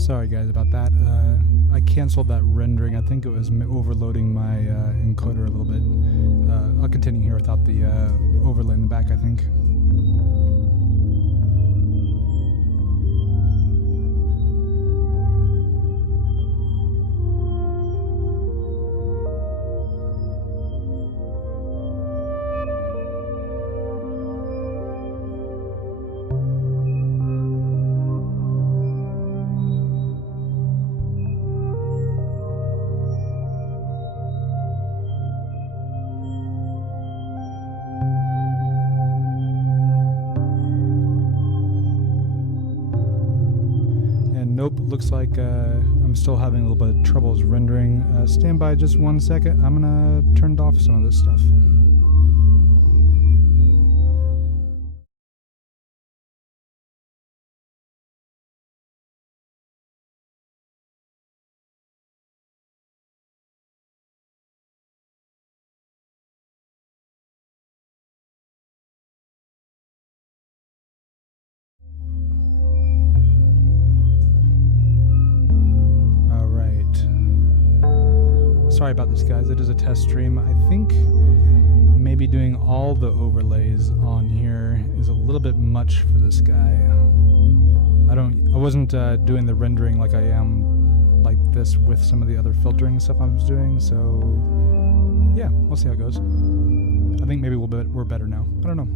Sorry guys about that. I canceled that rendering. I think it was overloading my encoder a little bit. I'll continue here without the overlay in the back, I think. Nope, looks like I'm still having a little bit of troubles rendering. Stand by just 1 second. I'm gonna turn off some of this stuff. Sorry about this, guys. It is a test stream. I think maybe doing all the overlays on here is a little bit much for this guy. I wasn't doing the rendering like I am like this with some of the other filtering stuff I was doing, so yeah, we'll see how it goes. I think maybe we're better now. I don't know.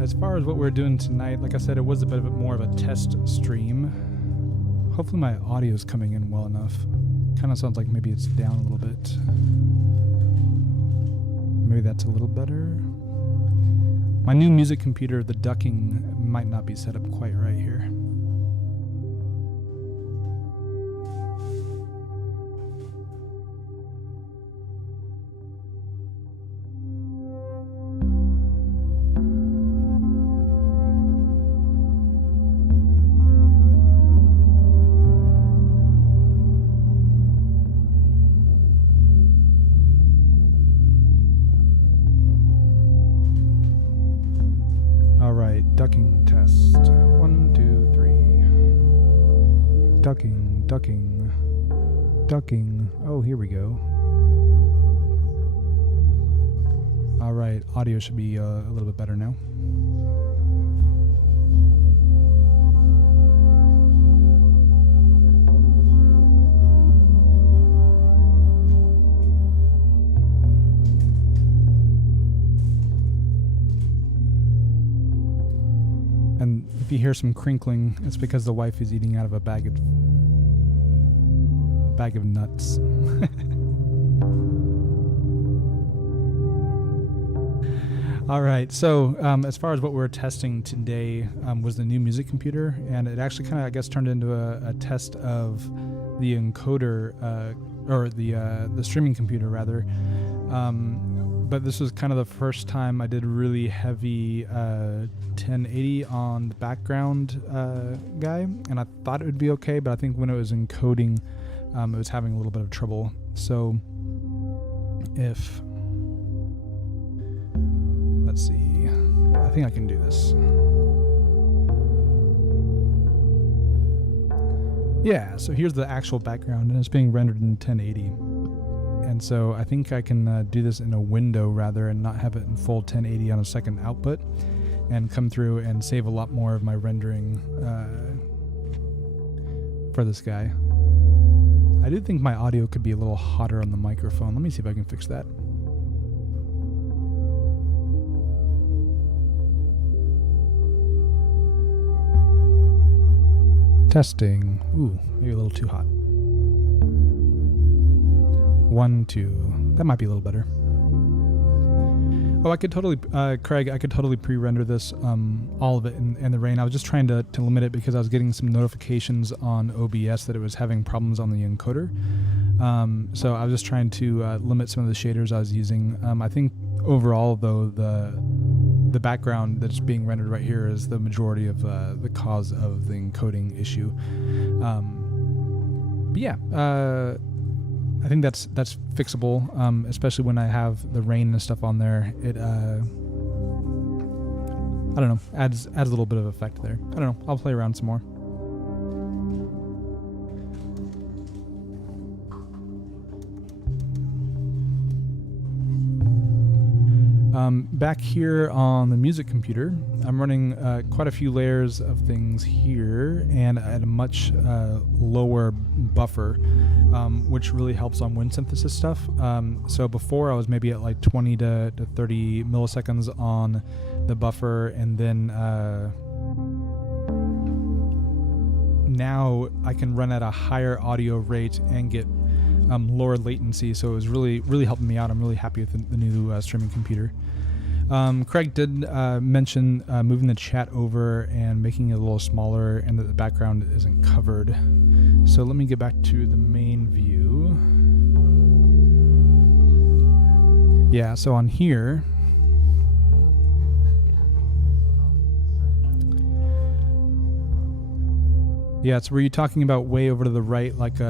As far as what we're doing tonight, like I said, it was a bit of more of a test stream. Hopefully my audio is coming in well enough. Kind of sounds like maybe it's down a little bit. Maybe that's a little better. My new music computer, the ducking might not be set up quite right here. Ducking test. 1, 2, 3. Ducking, ducking, ducking. Oh, here we go. Alright, audio should be a little bit better now. And if you hear some crinkling, it's because the wife is eating out of a bag of nuts. All right, so as far as what we're testing today was the new music computer, and it actually kind of, I guess, turned into a test of the encoder, or the streaming computer, rather. But this was kind of the first time I did really heavy 1080 on the background guy, and I thought it would be okay, but I think when it was encoding, it was having a little bit of trouble. So if, let's see, I think I can do this. Yeah, so here's the actual background, and it's being rendered in 1080. And so I think I can do this in a window rather and not have it in full 1080 on a second output, and come through and save a lot more of my rendering for this guy. I do think my audio could be a little hotter on the microphone. Let me see if I can fix that. Testing. Ooh, maybe a little too hot. 1, 2. That might be a little better. Oh, I could totally, Craig, I could totally pre-render this, all of it in the rain. I was just trying to limit it because I was getting some notifications on OBS that it was having problems on the encoder. So I was just trying to limit some of the shaders I was using. I think overall, though, the background that's being rendered right here is the majority of the cause of the encoding issue. But yeah, I think that's fixable, especially when I have the rain and stuff on there. It I don't know, adds a little bit of effect there. I don't know. I'll play around some more. Back here on the music computer, I'm running quite a few layers of things here and at a much lower buffer, which really helps on wind synthesis stuff. So before I was maybe at like 20 to 30 milliseconds on the buffer, and then now I can run at a higher audio rate and get lower latency. So it was really helping me out. I'm really happy with the new streaming computer. Craig did mention moving the chat over and making it a little smaller, and that the background isn't covered. So let me get back to the main view. Yeah, so on here, yeah, so were you talking about way over to the right, like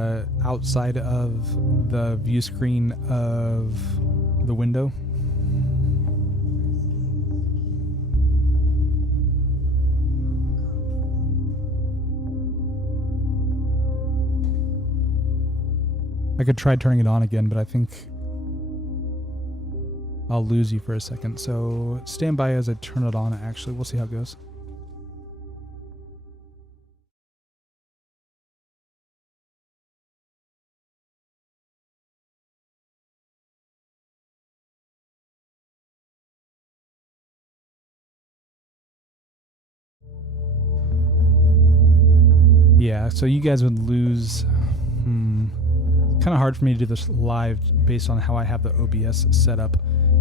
outside of the view screen of the window? I could try turning it on again, but I think I'll lose you for a second. So stand by as I turn it on, actually. We'll see how it goes. Yeah, so you guys would lose... Kind of hard for me to do this live based on how I have the OBS set up,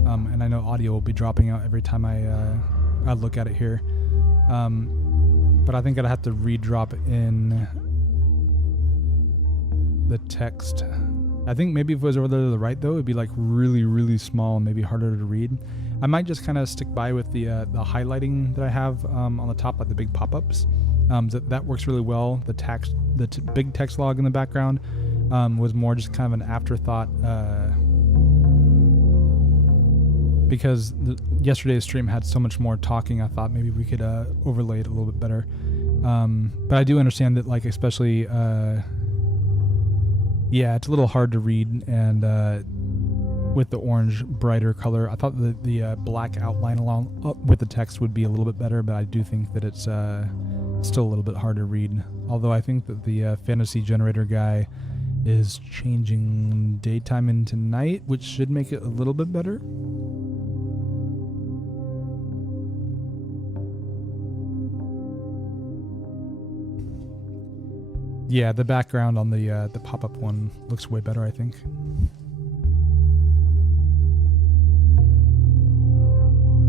and I know audio will be dropping out every time I look at it here. But I think I'd have to redrop in the text. I think maybe if it was over there to the right, though, it'd be like really small and maybe harder to read. I might just kind of stick by with the highlighting that I have on the top, like the big pop-ups. That works really well. The big text log in the background was more just kind of an afterthought, because yesterday's stream had so much more talking. I thought maybe we could overlay it a little bit better. But I do understand that, like, especially, yeah, it's a little hard to read, and with the orange brighter color, I thought the black outline along with the text would be a little bit better, but I do think that it's still a little bit hard to read. Although I think that the fantasy generator guy is changing daytime into night, which should make it a little bit better. Yeah, the background on the pop-up one looks way better, I think.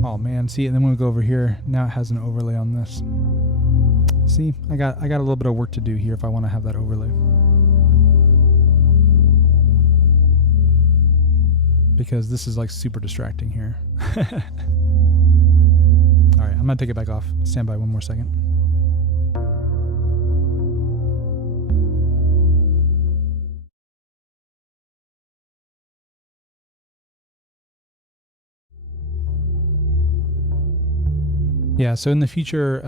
Oh man, see, and then when we go over here, now it has an overlay on this. See, I got a little bit of work to do here if I want to have that overlay. Because this is like super distracting here. All right, I'm gonna take it back off. Stand by one more second. Yeah, so in the future,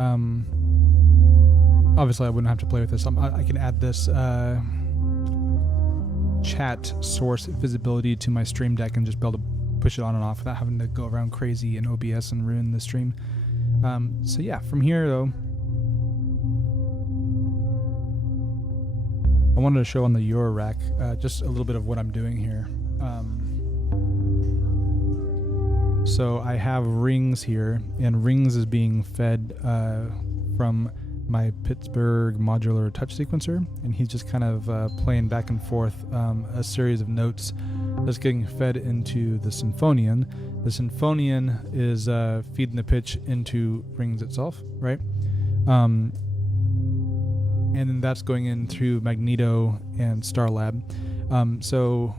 obviously I wouldn't have to play with this. I can add this chat source visibility to my stream deck and just be able to push it on and off without having to go around crazy in OBS and ruin the stream. So yeah, from here though, I wanted to show on the Euro rack just a little bit of what I'm doing here. So I have rings here, and rings is being fed from my Pittsburgh modular touch sequencer, and he's just kind of playing back and forth a series of notes that's getting fed into the Symphonian. The Symphonian is feeding the pitch into rings itself, right? And then that's going in through Magneto and Starlab. So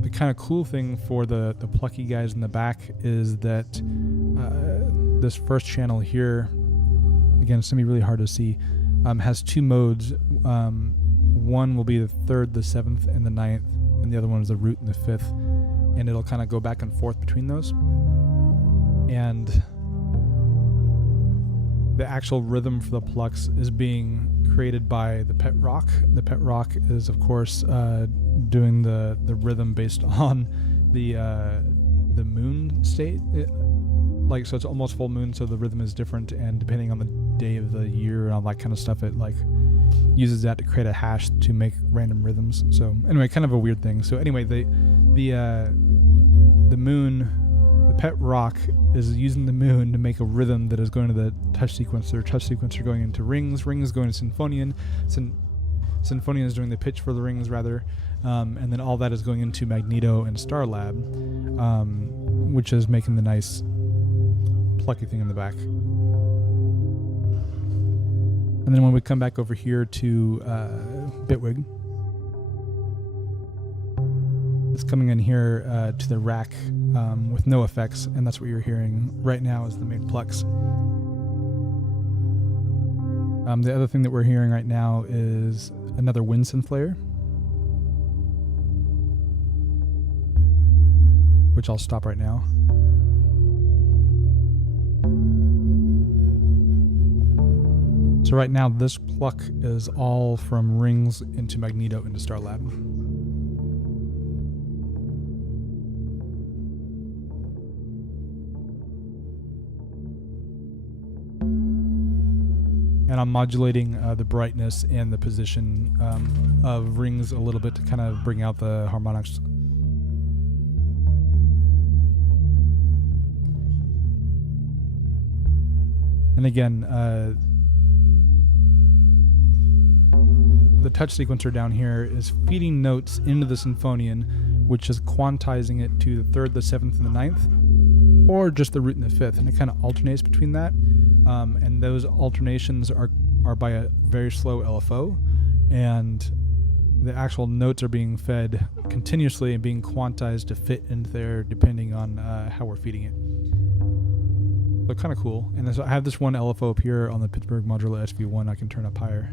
the kind of cool thing for the plucky guys in the back is that this first channel here, again, it's going to be really hard to see, has two modes. One will be the 3rd, the 7th, and the 9th, and the other one is the root and the 5th, and it'll kind of go back and forth between those. And the actual rhythm for the plucks is being created by the Pet Rock. The Pet Rock is, of course, doing the rhythm based on the moon state. So it's almost full moon, so the rhythm is different, and depending on the day of the year and all that kind of stuff, it like uses that to create a hash to make random rhythms. So anyway, kind of a weird thing. So anyway, the moon, the Pet Rock is using the moon to make a rhythm that is going to the touch sequencer going into rings is going to Symphonian, Symphonian is doing the pitch for the rings rather, and then all that is going into Magneto and Starlab, which is making the nice plucky thing in the back. And then when we come back over here to Bitwig, it's coming in here to the rack with no effects, and that's what you're hearing right now is the main plucks. The other thing that we're hearing right now is another wind synth layer, which I'll stop right now. So right now this pluck is all from rings into Magneto into Starlab. And I'm modulating the brightness and the position of rings a little bit to kind of bring out the harmonics. And again, the touch sequencer down here is feeding notes into the Symphonian, which is quantizing it to the 3rd, the 7th, and the 9th, or just the root and the 5th, and it kind of alternates between that. And those alternations are by a very slow LFO, and the actual notes are being fed continuously and being quantized to fit into there depending on how we're feeding it. So kind of cool. And so I have this one LFO up here on the Pittsburgh modular SV1 I can turn up higher.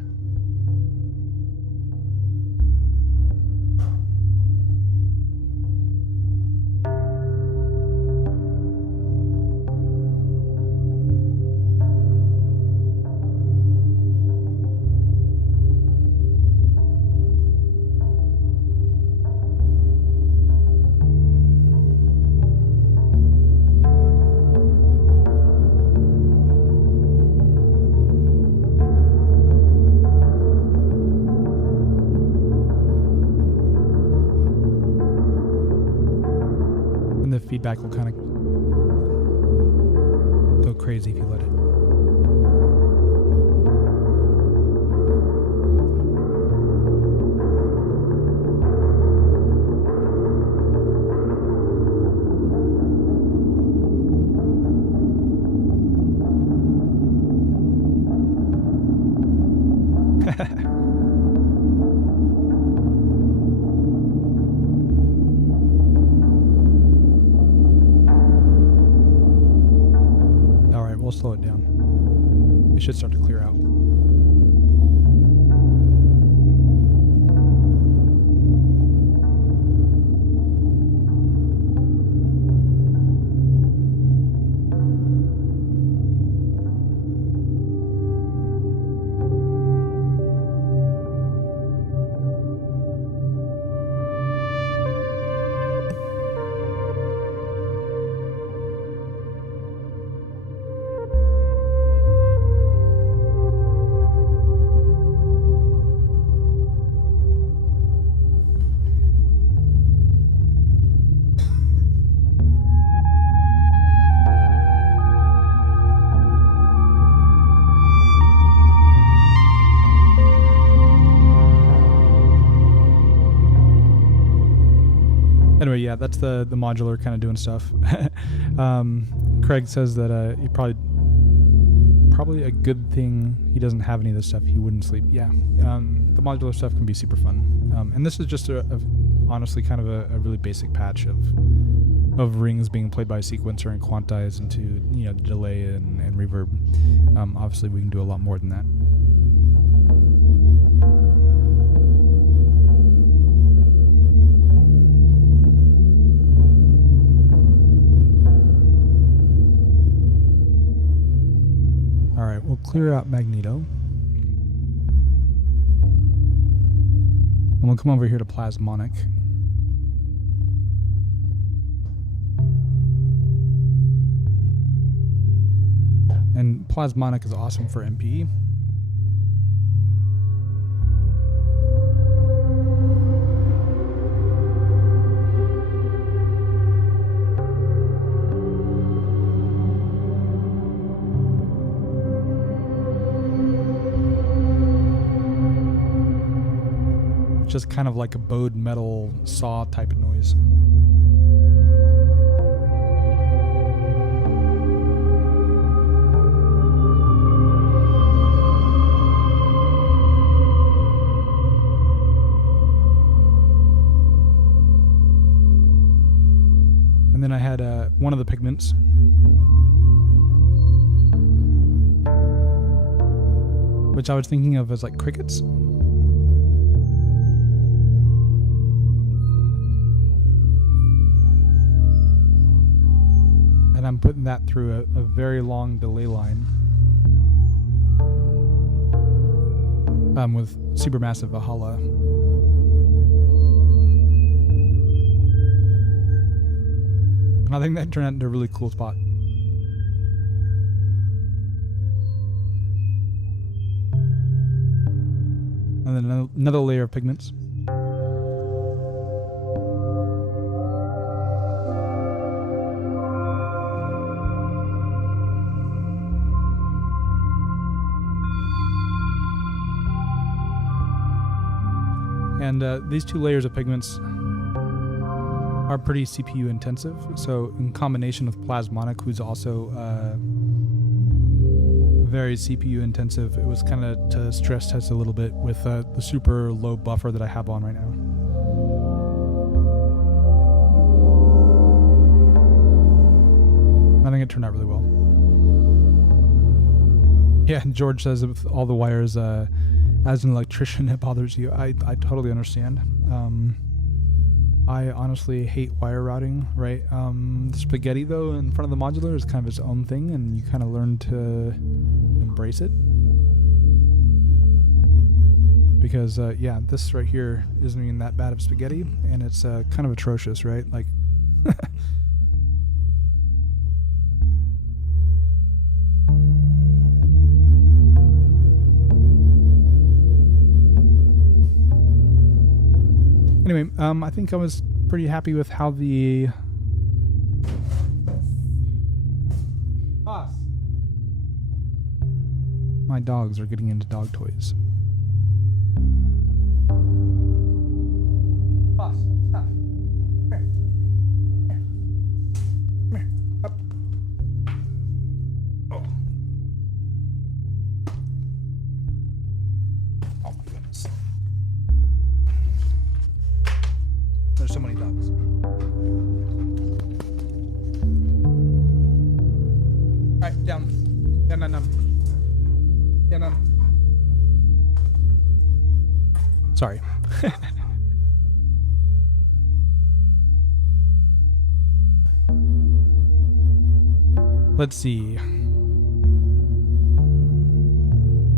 Feedback will kind of go crazy if you let it. Slow it should start to clear out. Anyway, yeah, that's the modular kind of doing stuff. Craig says that he probably a good thing he doesn't have any of this stuff. He wouldn't sleep. Yeah, the modular stuff can be super fun. And this is just honestly kind of a really basic patch of rings being played by a sequencer and quantized into delay and reverb. Obviously, we can do a lot more than that. Alright, we'll clear out Magneto. And we'll come over here to Plasmonic. And Plasmonic is awesome for MPE. Just kind of like a bowed metal saw type of noise. And then I had one of the pigments. Which I was thinking of as like crickets. And I'm putting that through a very long delay line with Supermassive Valhalla. I think that turned out into a really cool spot. And then another layer of pigments. And these two layers of pigments are pretty CPU intensive. So in combination with Plasmonic, who's also very CPU intensive, it was kind of to stress test a little bit with the super low buffer that I have on right now. I think it turned out really well. Yeah, and George says with all the wires, as an electrician, it bothers you. I totally understand. I honestly hate wire routing, right? Spaghetti, though, in front of the modular is kind of its own thing, and you kind of learn to embrace it. Because, yeah, this right here isn't even that bad of spaghetti, and it's kind of atrocious, right? Like, anyway, I think I was pretty happy with how the... Boss! My dogs are getting into dog toys. Boss, stop. Come here. Here. Come here. Up. Oh. Oh my goodness. There's so many dogs. Alright, down. Down, down, down. Yeah, no. Sorry. Let's see.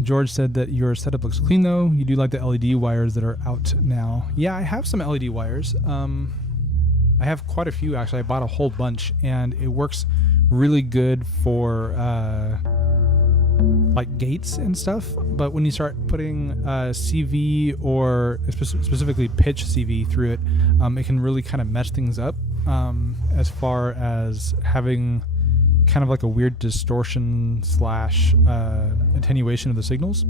George said that your setup looks clean though. You do like the LED wires that are out now. Yeah, I have some LED wires. I have quite a few actually. I bought a whole bunch and it works really good for like gates and stuff. But when you start putting CV or specifically pitch CV through it, it can really kind of mess things up as far as having kind of like a weird distortion slash attenuation of the signals.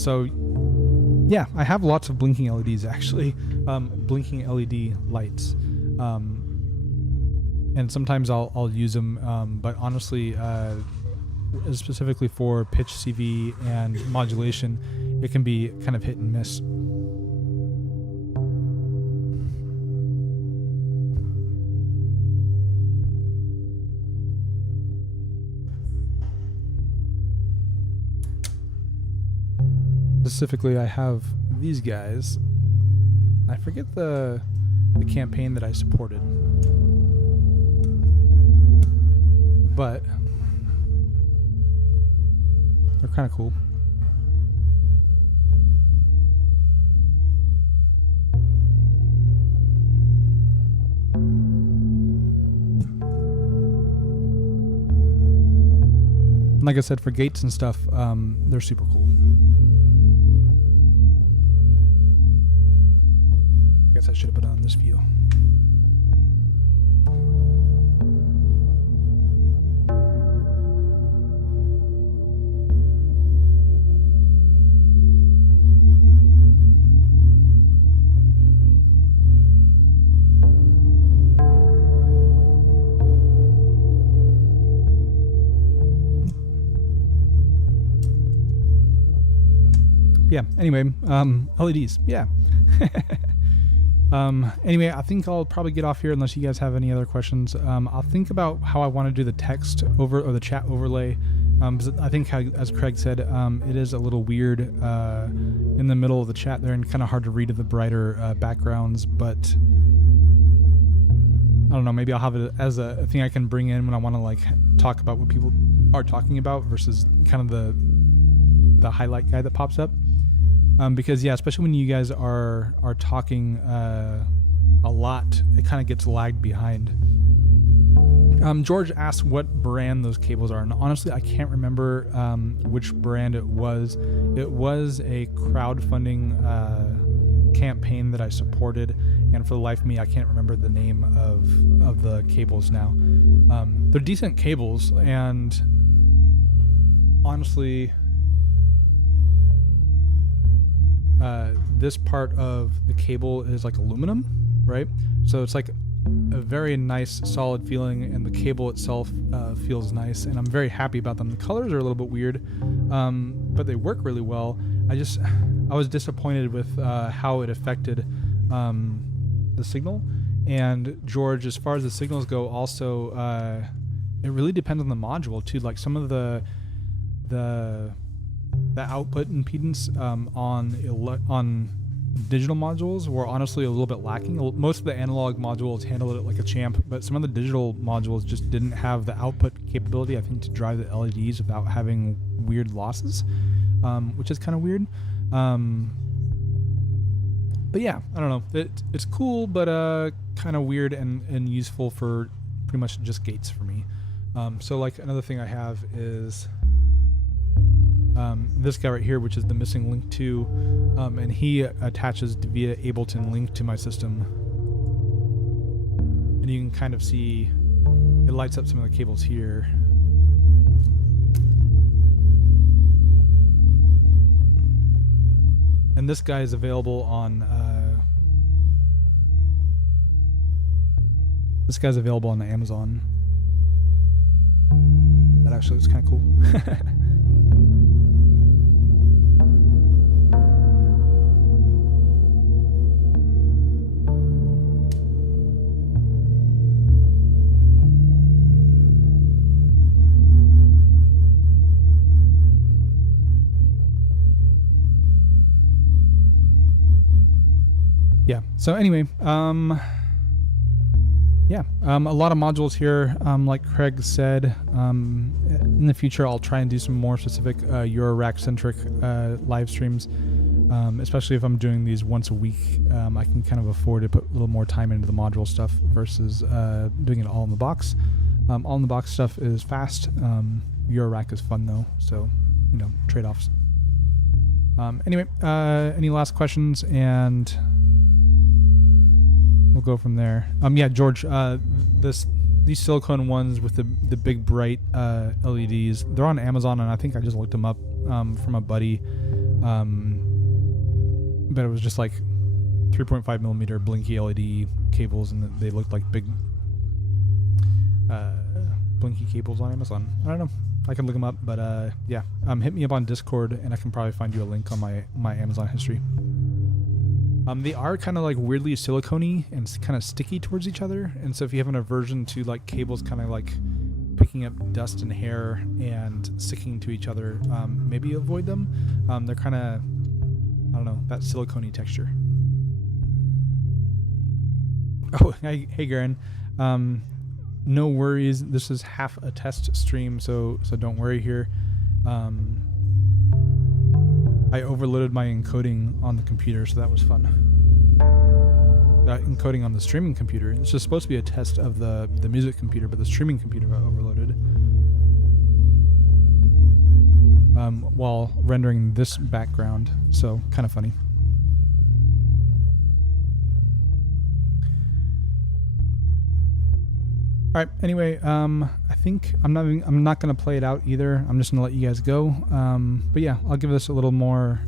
So yeah, I have lots of blinking LEDs actually, blinking LED lights, and sometimes I'll use them, but honestly, specifically for pitch CV and modulation, it can be kind of hit and miss. Specifically, I have these guys. I forget the campaign that I supported, but they're kind of cool. Like I said, for gates and stuff, they're super cool. I guess I should have put on this view. Yeah, anyway, LEDs, yeah. Anyway, I think I'll probably get off here unless you guys have any other questions. I'll think about how I want to do the text over or the chat overlay. Because I think, how, as Craig said, it is a little weird in the middle of the chat there and kind of hard to read in the brighter backgrounds. But I don't know, maybe I'll have it as a thing I can bring in when I want to like talk about what people are talking about versus kind of the highlight guy that pops up. Because yeah, especially when you guys are talking a lot, it kind of gets lagged behind. George asked what brand those cables are, and honestly, I can't remember which brand it was. It was a crowdfunding campaign that I supported, and for the life of me, I can't remember the name of the cables now. They're decent cables, and honestly, this part of the cable is like aluminum, right? So it's like a very nice solid feeling, and the cable itself feels nice, and I'm very happy about them. The colors are a little bit weird, but they work really well. I was disappointed with how it affected the signal. And George, as far as the signals go, also it really depends on the module too. Like some of the output impedance on digital modules were honestly a little bit lacking. Most of the analog modules handled it like a champ, but some of the digital modules just didn't have the output capability, I think, to drive the LEDs without having weird losses, which is kind of weird. But yeah, I don't know. It's cool, but kind of weird and useful for pretty much just gates for me. So like another thing I have is this guy right here, which is the missing link to, and he attaches via Ableton link to my system, and you can kind of see it lights up some of the cables here. And this guy is available on Amazon. That actually looks kind of cool. yeah. So anyway, yeah, a lot of modules here. Like Craig said, in the future I'll try and do some more specific Eurorack centric live streams, especially if I'm doing these once a week. I can kind of afford to put a little more time into the module stuff versus doing it all in the box. All in the box stuff is fast. Eurorack is fun though, so you know, trade-offs. Anyway, any last questions? And we'll go from there. Yeah, George, these silicone ones with the big bright LEDs, they're on Amazon, and I think I just looked them up from a buddy. But it was just like 3.5 millimeter blinky LED cables, and they looked like big blinky cables on Amazon. I don't know. I can look them up, but yeah. Hit me up on Discord, and I can probably find you a link on my Amazon history. They are kind of like weirdly silicone-y and kind of sticky towards each other, and so if you have an aversion to like cables kind of like picking up dust and hair and sticking to each other, maybe avoid them. They're kind of, I don't know, that silicone-y texture. Oh, hey Garen. No worries. This is half a test stream, so don't worry here. I overloaded my encoding on the computer, so that was fun. Encoding on the streaming computer. It's just supposed to be a test of the music computer, but the streaming computer got overloaded. While rendering this background, so kind of funny. All right. Anyway, I think I'm not gonna play it out either. I'm just gonna let you guys go. But yeah, I'll give this a little more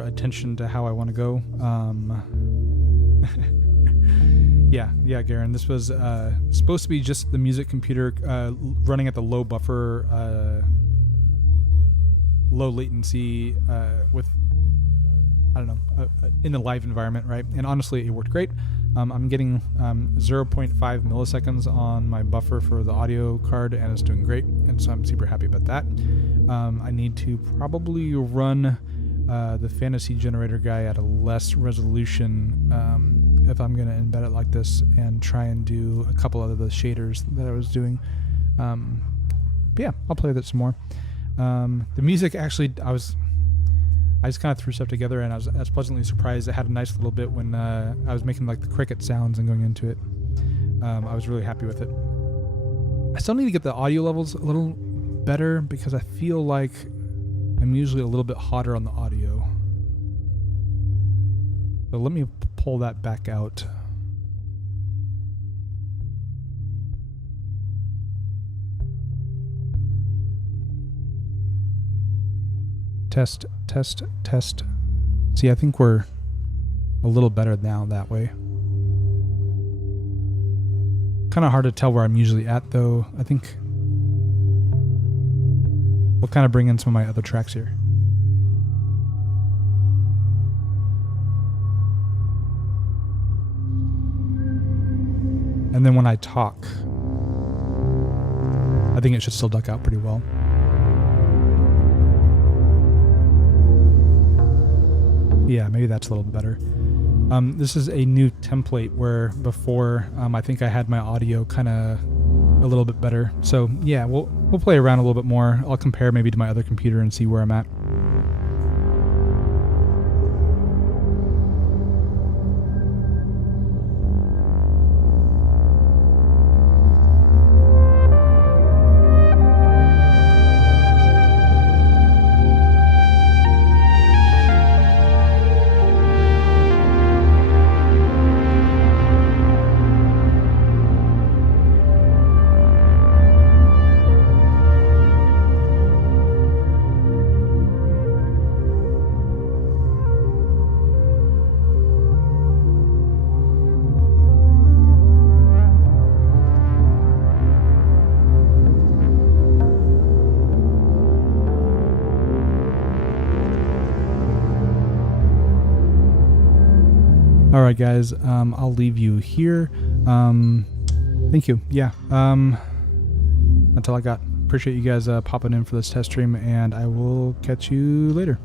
attention to how I want to go. Yeah, Garen. This was supposed to be just the music computer running at the low buffer, low latency with, I don't know, in a live environment, right? And honestly, it worked great. I'm getting 0.5 milliseconds on my buffer for the audio card, and it's doing great, and so I'm super happy about that. I need to probably run the fantasy generator guy at a less resolution if I'm going to embed it like this, and try and do a couple of the shaders that I was doing. But yeah, I'll play that some more. The music, actually, I just kind of threw stuff together, and I was pleasantly surprised. It had a nice little bit when I was making like the cricket sounds and going into it. I was really happy with it. I still need to get the audio levels a little better, because I feel like I'm usually a little bit hotter on the audio. So let me pull that back out. Test, test, test. See, I think we're a little better now that way. Kind of hard to tell where I'm usually at, though. I think we'll kind of bring in some of my other tracks here. And then when I talk, I think it should still duck out pretty well. Yeah, maybe that's a little better. This is a new template where before I think I had my audio kind of a little bit better. So yeah, we'll play around a little bit more. I'll compare maybe to my other computer and see where I'm at. All right, guys, I'll leave you here. Thank you. Yeah, that's all I got. Appreciate you guys popping in for this test stream, and I will catch you later.